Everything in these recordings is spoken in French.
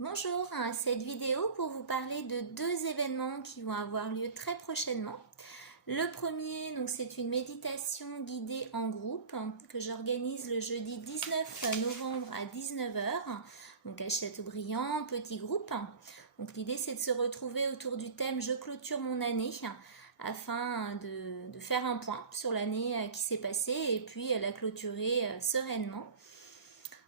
Bonjour, cette vidéo pour vous parler de deux événements qui vont avoir lieu très prochainement. Le premier, donc c'est une méditation guidée en groupe que j'organise le jeudi 19 novembre à 19 h, donc à Châteaubriand, petit groupe. Donc l'idée c'est de se retrouver autour du thème "Je clôture mon année" afin de faire un point sur l'année qui s'est passée et puis la clôturer sereinement.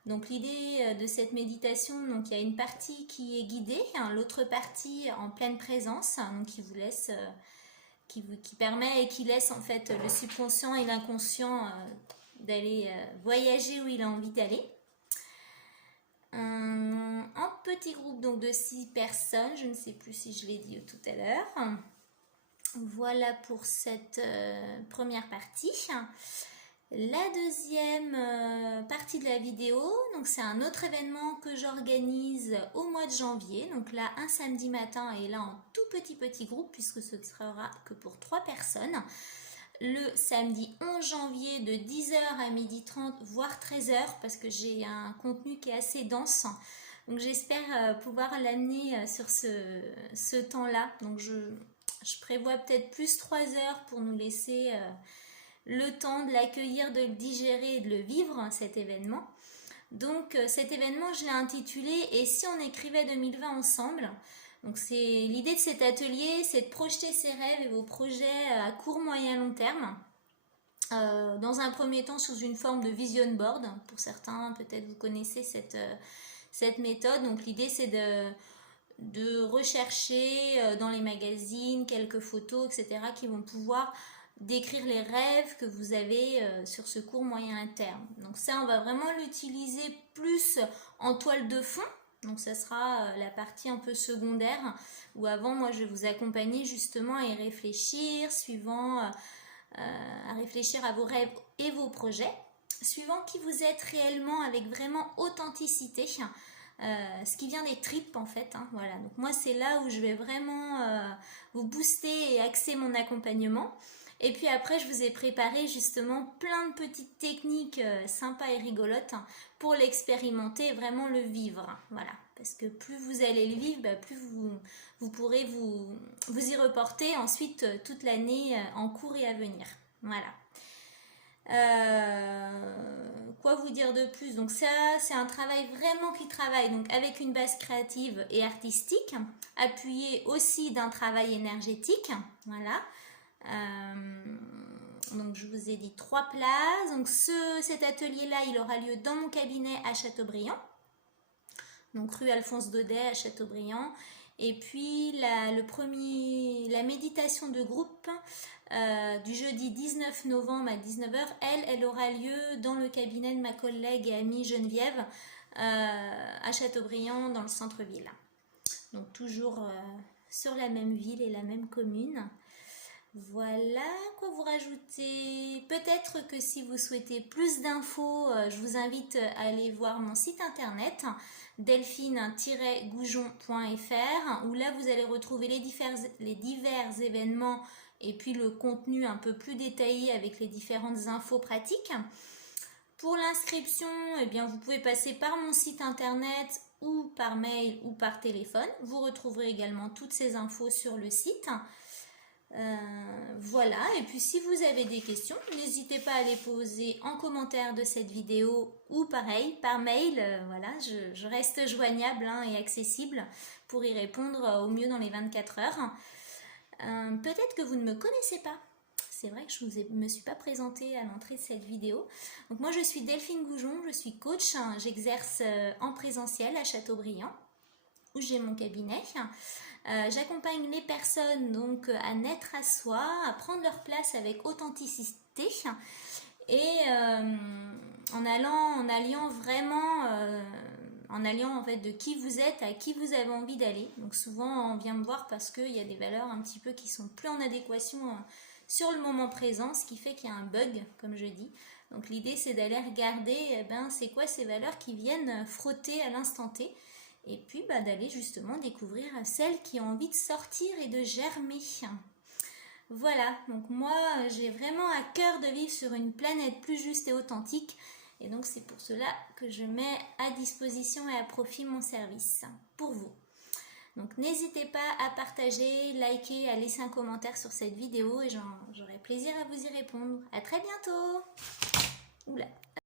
Donc l'idée de cette méditation, donc il y a une partie qui est guidée, l'autre partie en pleine présence, donc qui vous laisse, qui permet et qui laisse en fait le subconscient et l'inconscient d'aller voyager où il a envie d'aller. En petit groupe donc de 6 personnes, je ne sais plus si je l'ai dit tout à l'heure. Voilà pour cette première partie. La deuxième partie de la vidéo, donc c'est un autre événement que j'organise au mois de janvier. Donc là, un samedi matin et là en tout petit groupe puisque ce ne sera que pour 3 personnes. Le samedi 11 janvier de 10 h à 12h30, voire 13 h parce que j'ai un contenu qui est assez dense. Donc j'espère pouvoir l'amener sur ce temps-là. Donc je prévois peut-être plus 3 heures pour nous laisser le temps de l'accueillir, de le digérer et de le vivre, cet événement. Donc cet événement, je l'ai intitulé « Et si on écrivait 2020 ensemble ?» Donc l'idée de cet atelier, c'est de projeter ses rêves et vos projets à court, moyen, long terme. Dans un premier temps sous une forme de vision board. Pour certains, peut-être vous connaissez cette méthode. Donc l'idée, c'est de rechercher dans les magazines quelques photos, etc. qui vont pouvoir décrire les rêves que vous avez sur ce court moyen terme. Donc ça, on va vraiment l'utiliser plus en toile de fond. Donc ça sera la partie un peu secondaire où avant, moi, je vais vous accompagner justement à y réfléchir, à réfléchir à vos rêves et vos projets, suivant qui vous êtes réellement avec vraiment authenticité. Ce qui vient des tripes en fait, voilà. Donc moi c'est là où je vais vraiment vous booster et axer mon accompagnement. Et puis après je vous ai préparé justement plein de petites techniques sympas et rigolotes pour l'expérimenter et vraiment le vivre, voilà. Parce que plus vous allez le vivre, plus vous pourrez vous y reporter ensuite toute l'année en cours et à venir, voilà. Quoi vous dire de plus? Donc ça, c'est un travail vraiment qui travaille donc avec une base créative et artistique, appuyé aussi d'un travail énergétique, voilà. Donc je vous ai dit 3 places. Donc cet atelier-là, il aura lieu dans mon cabinet à Châteaubriand, donc rue Alphonse Daudet à Châteaubriand. Et puis la méditation de groupe du jeudi 19 novembre à 19 h, elle aura lieu dans le cabinet de ma collègue et amie Geneviève à Châteaubriand dans le centre-ville. Donc toujours sur la même ville et la même commune. Voilà, quoi vous rajouter? Peut-être que si vous souhaitez plus d'infos, je vous invite à aller voir mon site internet delphine-goujon.fr où là vous allez retrouver les divers événements et puis le contenu un peu plus détaillé avec les différentes infos pratiques. Pour l'inscription, eh bien, vous pouvez passer par mon site internet ou par mail ou par téléphone. Vous retrouverez également toutes ces infos sur le site. Voilà, et puis si vous avez des questions, n'hésitez pas à les poser en commentaire de cette vidéo ou pareil, par mail, voilà, je reste joignable et accessible pour y répondre au mieux dans les 24 heures. Peut-être que vous ne me connaissez pas, c'est vrai que je ne me suis pas présentée à l'entrée de cette vidéo. Donc moi je suis Delphine Goujon, je suis coach, j'exerce en présentiel à Châteaubriand où j'ai mon cabinet. J'accompagne les personnes donc à naître à soi, à prendre leur place avec authenticité et en alliant vraiment, en alliant en fait de qui vous êtes à qui vous avez envie d'aller. Donc souvent on vient me voir parce qu'il y a des valeurs un petit peu qui sont plus en adéquation sur le moment présent, ce qui fait qu'il y a un bug comme je dis. Donc l'idée c'est d'aller regarder c'est quoi ces valeurs qui viennent frotter à l'instant T. Et puis d'aller justement découvrir celles qui ont envie de sortir et de germer. Voilà, donc moi j'ai vraiment à cœur de vivre sur une planète plus juste et authentique Et donc c'est pour cela que je mets à disposition et à profit mon service pour vous. Donc n'hésitez pas à partager, liker, à laisser un commentaire sur cette vidéo et j'aurai plaisir à vous y répondre. À très bientôt. Oula.